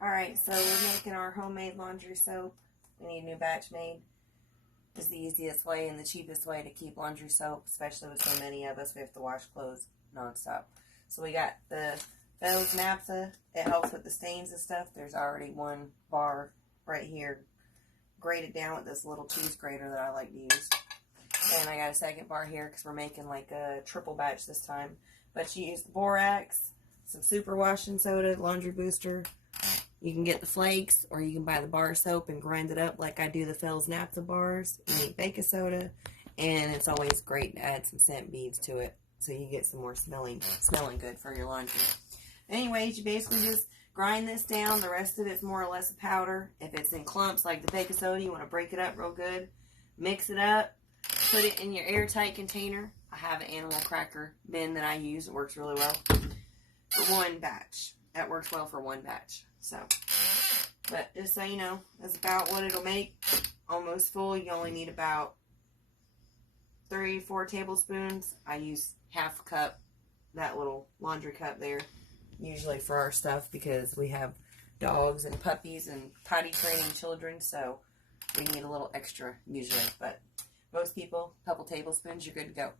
Alright, so we're making our homemade laundry soap. We need a new batch made. It's the easiest way and the cheapest way to keep laundry soap, especially with so many of us. We have to wash clothes nonstop. So we got the Fels naphtha. It helps with the stains and stuff. There's already one bar right here grated down with this little cheese grater that I like to use. And I got a second bar here because we're making like a triple batch this time. But you use the borax, some super washing soda, laundry booster. You can get the flakes, or you can buy the bar soap and grind it up like I do the Fels naphtha bars. You need baking soda, and it's always great to add some scent beads to it so you get some more smelling good for your laundry. Anyways, you basically just grind this down. The rest of it's more or less a powder. If it's in clumps like the baking soda, you want to break it up real good. Mix it up. Put it in your airtight container. I have an animal cracker bin that I use. It works really well for one batch. That works well for one batch. So, but just so you know, that's about what it'll make. Almost full. You only need about 3-4 tablespoons. I use half a cup, that little laundry cup there, usually for our stuff because we have dogs and puppies and potty training children, so we need a little extra usually. But most people, a couple tablespoons, you're good to go.